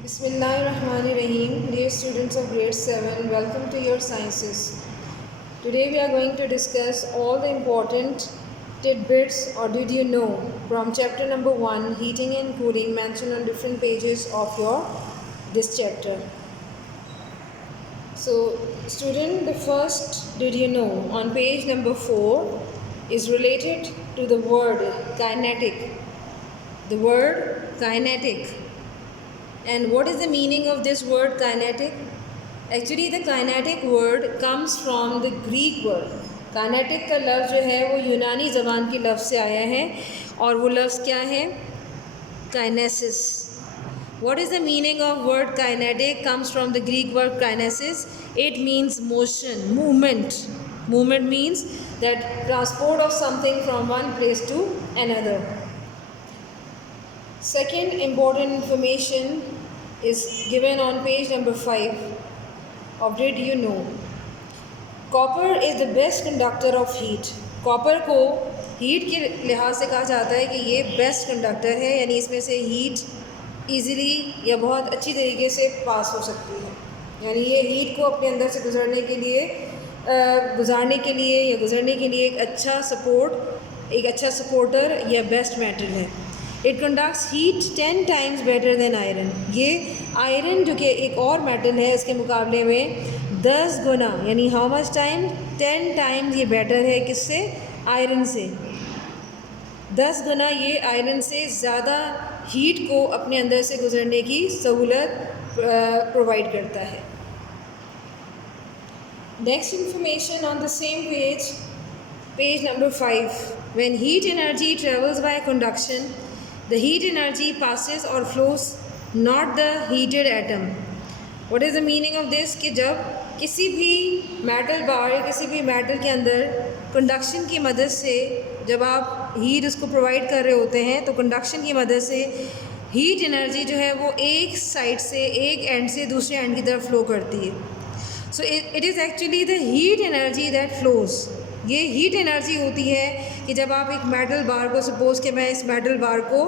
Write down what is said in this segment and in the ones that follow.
Bismillahirrahmanirrahim. Dear students of grade 7, welcome to your sciences. Today we are going to discuss all the important tidbits or did you know from chapter number 1, heating and cooling, mentioned on different pages of your this chapter. So student, the first did you know on page number 4 is related to the word kinetic. The word kinetic. And what is the meaning of this word kinetic? Actually the kinetic word comes from the Greek word. Kinetic का लफ्ज़ जो है वो यूनानी ज़बान के लफ्ज़ से आया है और वो लफ्ज़ क्या है? Kinesis. What is the meaning of word kinetic? Comes from the Greek word kinesis. It means motion, movement. Movement means that transport of something from one place to another. Second important information is given on page number 5 of Did You Know? Copper is the best conductor of heat. Copper को heat के लिहाज से कहा जाता है कि ये best conductor है, यानी इसमें से हीट ईज़िली या बहुत अच्छी तरीके से पास हो सकती है, यानी ये हीट को अपने अंदर से गुजरने के लिए एक अच्छा सपोर्टर या बेस्ट मेटल है. It conducts heat 10 times better than iron. ये आयरन जो कि एक और मेटल है इसके मुकाबले में 10 गुना, यानी हाउ मच टाइम 10 times ये बेटर है किससे? आयरन से. 10 गुना ये आयरन से ज़्यादा हीट को अपने अंदर से गुजरने की सहूलत प्रोवाइड करता है. Next information on the same page number 5. When heat energy travels bye conduction, the heat energy passes or flows not the heated atom. What is the meaning of this? कि जब किसी भी मेटल बार या किसी भी metal के अंदर conduction की मदद से जब आप हीट उसको प्रोवाइड कर रहे होते हैं तो कंडक्शन की मदद से हीट एनर्जी जो है वो एक साइड से एक एंड से दूसरे एंड की तरफ फ्लो करती है. So it is actually the heat energy that flows. ये हीट एनर्जी होती है कि जब आप एक मेटल बार को, सपोज़ कि मैं इस मेटल बार को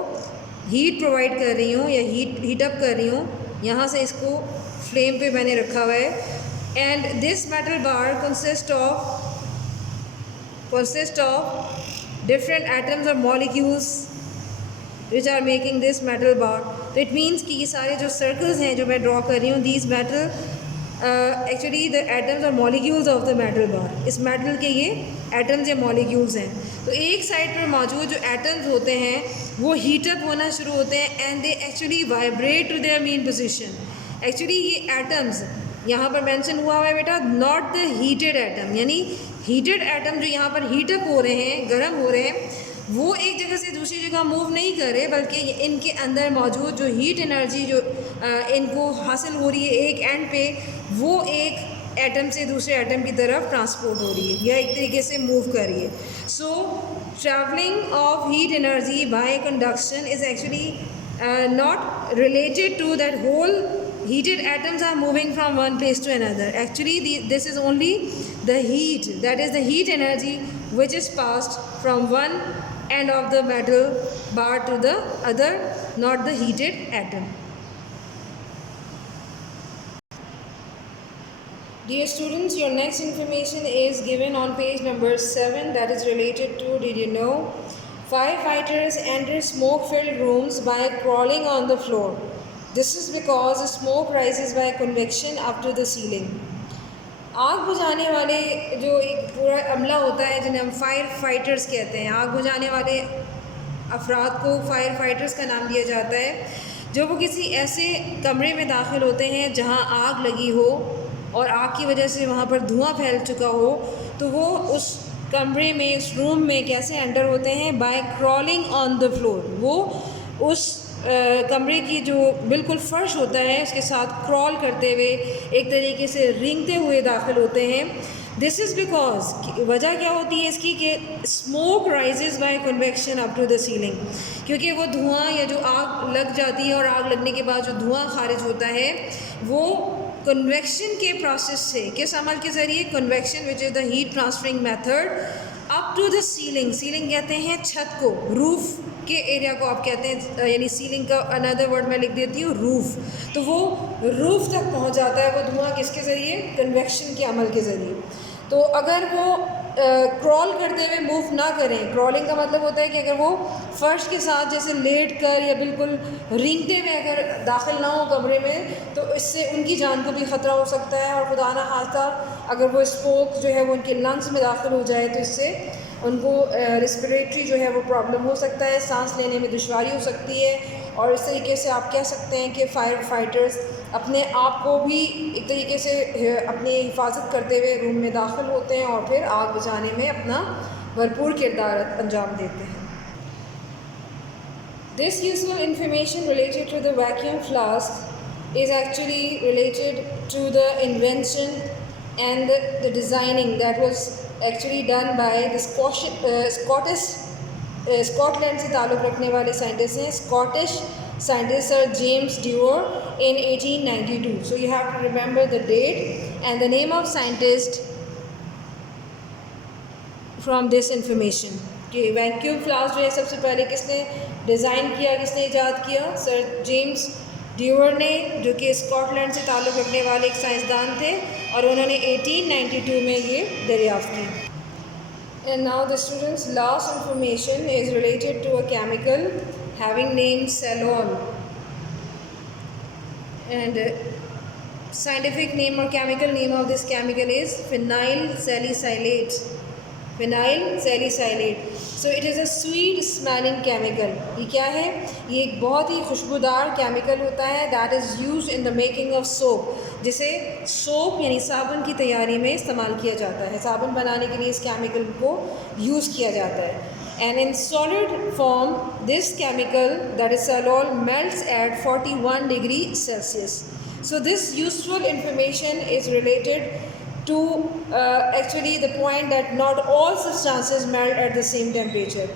हीट प्रोवाइड कर रही हूँ या हीट अप कर रही हूँ, यहाँ से इसको फ्लेम पे मैंने रखा हुआ है, and this metal bar consist of different atoms और molecules which are making this metal bar. तो इट मीन्स कि ये सारे जो सर्कल्स हैं जो मैं ड्रॉ कर रही हूँ, these metal actually the atoms और molecules of the metal bar. इस मेटल के ये एटम्स या मॉलिक्यूल्स हैं. तो एक साइड पर मौजूद जो एटम्स होते हैं वो हीटअप होना शुरू होते हैं and they actually vibrate to their main position. Actually ये एटम्स यहाँ पर मेंशन हुआ है बेटा, नॉट द हीटेड एटम, यानी हीटेड एटम जो यहाँ पर हीटअप हो रहे हैं, गर्म हो रहे हैं, वो एक जगह से दूसरी जगह मूव नहीं कर रहे, बल्कि इनके अंदर मौजूद जो हीट एनर्जी जो इनको हासिल हो रही है एक एंड पे, वो एक एटम से दूसरे एटम की तरफ ट्रांसपोर्ट हो रही है या एक तरीके से मूव कर रही है. So travelling of heat energy by conduction is actually not related to that whole heated atoms are moving from one place to another. Actually this is only the heat, that is the heat energy which is passed from one end of the metal bar to the other, not the heated atom. Dear students, your next information is given on page number 7, that is related to did you know? Firefighters enter smoke-filled rooms by crawling on the floor. This is because smoke rises by convection up to the ceiling. आग बुझाने वाले जो एक पूरा अमला होता है जिन्हें हम फायर फाइटर्स कहते हैं, आग बुझाने वाले अफराद को फायर फाइटर्स का नाम दिया जाता है. जो वो किसी ऐसे कमरे में दाखिल होते हैं जहां आग लगी हो और आग की वजह से वहां पर धुआं फैल चुका हो, तो वो उस कमरे में, उस रूम में कैसे एंटर होते हैं? By crawling on the floor. वो उस कमरे की जो बिल्कुल फ़र्श होता है उसके साथ क्रॉल करते हुए एक तरीके से रेंगते हुए दाखिल होते हैं. दिस इज़ बिकॉज वजह क्या होती है इसकी कि smoke rises by convection up to the ceiling. क्योंकि वो धुआं या जो आग लग जाती है और आग लगने के बाद जो धुआं खारिज होता है वो कन्वेक्शन के प्रोसेस से, किस अमल के ज़रिए? Convection which is the heat transferring method, up to the ceiling. Ceiling कहते हैं छत को, रूफ़ के एरिया को आप कहते हैं, यानी सीलिंग का अनदर वर्ड मैं लिख देती हूँ रूफ़, तो वो रूफ़ तक पहुँच जाता है वो धुआं किसके ज़रिए, कन्वेक्शन के अमल के ज़रिए। तो अगर वो क्रॉल करते हुए मूव ना करें, क्रॉलिंग का मतलब होता है कि अगर वो फ़र्श के साथ जैसे लेट कर या बिल्कुल रेंगते हुए अगर दाखिल ना हो कमरे में, तो इससे उनकी जान को भी ख़तरा हो सकता है, और खुदा ना खास्ता अगर वो स्मोक जो है वो उनके लंग्स में दाखिल हो जाए तो इससे उनको रेस्पिरेटरी जो है वो प्रॉब्लम हो सकता है, सांस लेने में दुश्वारी हो सकती है। और इस तरीके से आप कह सकते हैं कि फायर फाइटर्स अपने आप को भी एक तरीके से अपनी हिफाजत करते हुए रूम में दाखिल होते हैं और फिर आग बुझाने में अपना भरपूर किरदार अंजाम देते हैं। This useful information related to the vacuum flask is actually related to the invention and the designing that was actually done by the Scotland से ताल्लुक़ रखने वाले साइंटिस्ट हैं, Scottish scientist Sir James Dewar in 1892. So you have to remember the date and the name of scientist from this information. कि vacuum flask जो है सबसे पहले किसने डिज़ाइन किया, किसने ईजाद किया, सर जेम्स ड्यूअर ने, जो कि स्कॉटलैंड से ताल्लुक़ रखने वाले एक साइंसदान थे, और उन्होंने 1892 में ये दरियाफ़्त की। And now the students' last information is related to a chemical having name Salon, and scientific name or chemical name of this chemical is phenyl salicylate. Phenyl salicylate. So it is a sweet smelling chemical. ये क्या है? ये एक बहुत ही खुशबूदार chemical होता है that is used in the making of soap, जिसे सोप यानी साबुन की तैयारी में इस्तेमाल किया जाता है। साबुन बनाने के लिए इस केमिकल को यूज़ किया जाता है। And in solid form, this chemical, that is Salol, melts at 41 degrees Celsius. So this useful information is related to actually the point that not all substances melt at the same temperature.